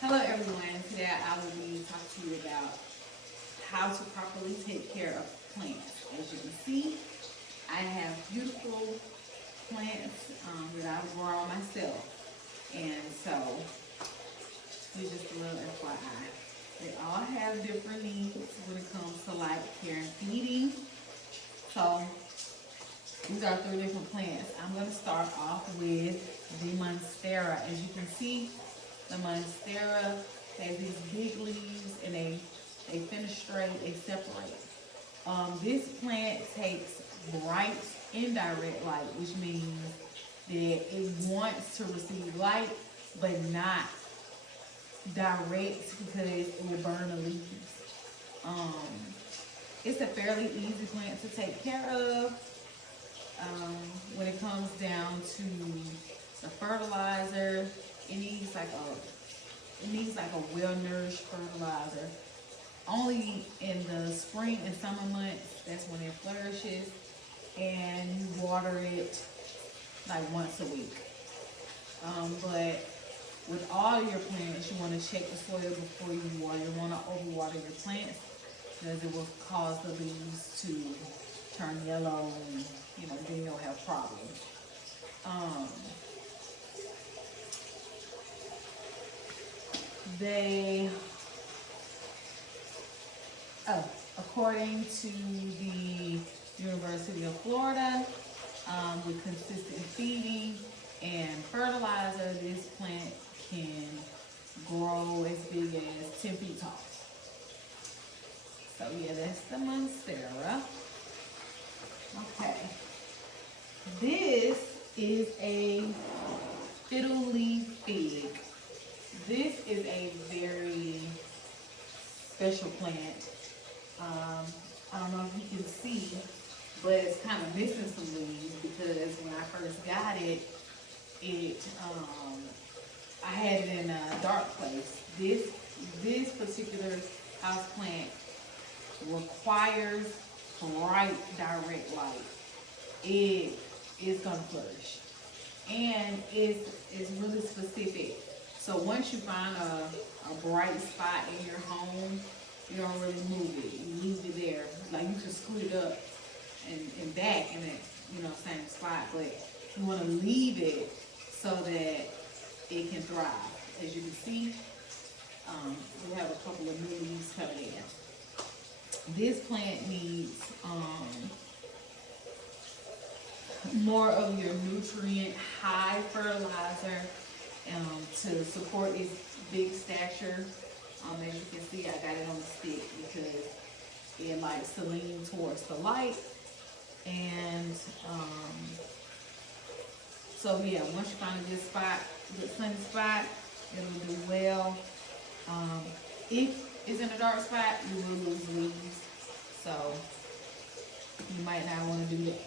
Hello everyone, today I will be talking to you about how to properly take care of plants. As you can see, I have beautiful plants that I've grown myself. And so, here's just a little FYI. They all have different needs when it comes to like care and feeding. So, these are three different plants. I'm going to start off with the Monstera. As you can see, the Monstera has these big leaves and they finish straight, they separate. This plant takes bright indirect light, which means that it wants to receive light, but not direct because it will burn the leaves. Um, it's a fairly easy plant to take care of. When it comes down to the fertilizer, it needs like a well-nourished fertilizer. Only in the spring and summer months, that's when it flourishes, and you water it like once a week. But with all your plants, you want to check the soil before you water. You want to overwater your plants because it will cause the leaves to turn yellow, and then you'll have problems. They, according to the University of Florida, with consistent feeding and fertilizer, this plant can grow as big as 10 feet tall. So yeah, that's the Monstera. Okay. This is a fiddle leaf fig. This is a very special plant. I don't know if you can see, but it's kind of missing some leaves because when I first got it, I had it in a dark place. This particular house plant requires bright direct light. It is gonna flourish, and it's really specific. So once you find a bright spot in your home, you don't really move it. You leave it there. Like you can scoot it up and back in that same spot, but you want to leave it so that it can thrive. As you can see, we have a couple of new leaves coming in. This plant needs more of your nutrient high fertilizer to support its big stature. As you can see, I got it on the stick because it likes to lean towards the light. And so yeah, once you find a good spot, good sunny spot, it'll do well. If it's in a dark spot, you will lose leaves. So you might not want to do that.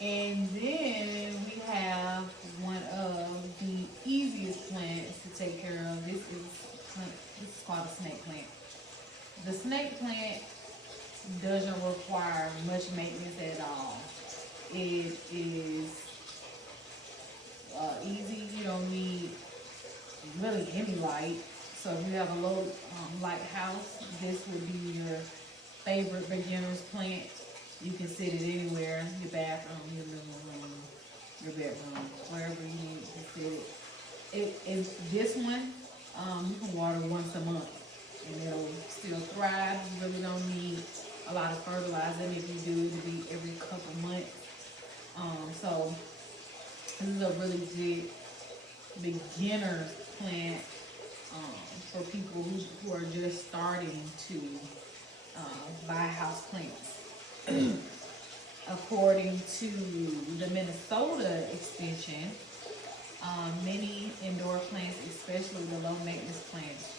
And then we have one of the easiest plants to take care of. This is called a snake plant. The snake plant doesn't require much maintenance at all. It is easy. You don't need really any light. So if you have a low light house, this would be your favorite beginner's plant. You can sit it anywhere, your bathroom, your living room, your bedroom, wherever you need to sit it. This one, you can water once a month and it'll still thrive. You really don't need a lot of fertilizer. And if you do, it'll be every couple months. So this is a really good beginner plant for people who are just starting to buy house plants. According to the Minnesota extension, many indoor plants, especially the low maintenance plants,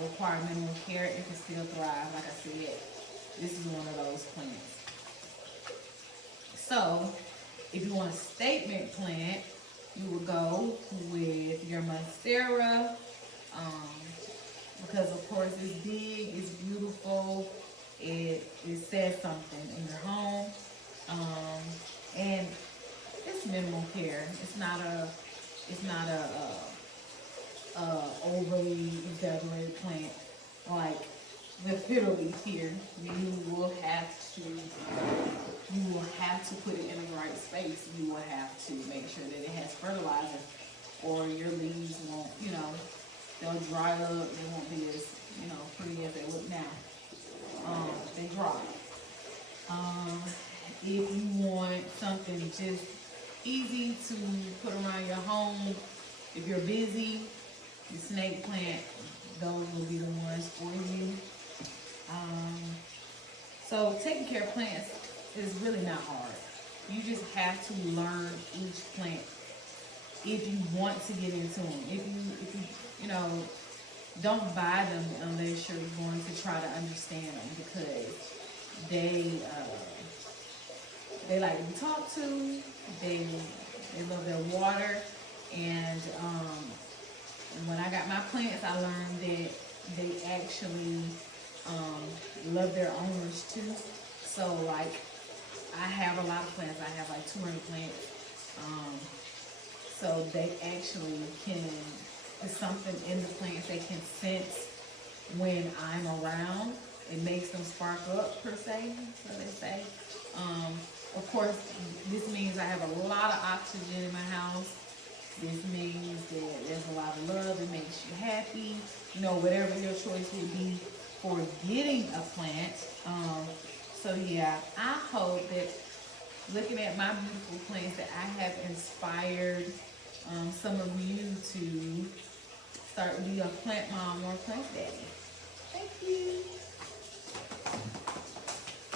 require minimal care and can still thrive. Like I said, this is one of those plants. So, if you want a statement plant, you would go with your Monstera, because of course it's big, it's beautiful, it says something in your home, and it's minimal care. It's not a overly exaggerated plant. Like the fiddle leaf here, you will have to put it in the right space. You will have to make sure that it has fertilizer, or your leaves won't, they'll dry up. They won't be as, pretty as they look now. They dry. If you want something just easy to put around your home, if you're busy, the snake plant, those will be the ones for you. So taking care of plants is really not hard. You just have to learn each plant if you want to get into them. If you don't buy them unless you're going to try to understand them, because they like to be talked to. They love their water, and when I got my plants, I learned that they actually love their owners too. So like, I have a lot of plants. I have like 200 plants. So they actually can, it's something in the plants they can sense when I'm around. It makes them spark up, per se, so they say. Of course, this means I have a lot of oxygen in my house. This means that there's a lot of love. It makes you happy. Whatever your choice would be for getting a plant. So yeah, I hope that looking at my beautiful plants that I have inspired some of you to start to be a plant mom or plant daddy. Thank you.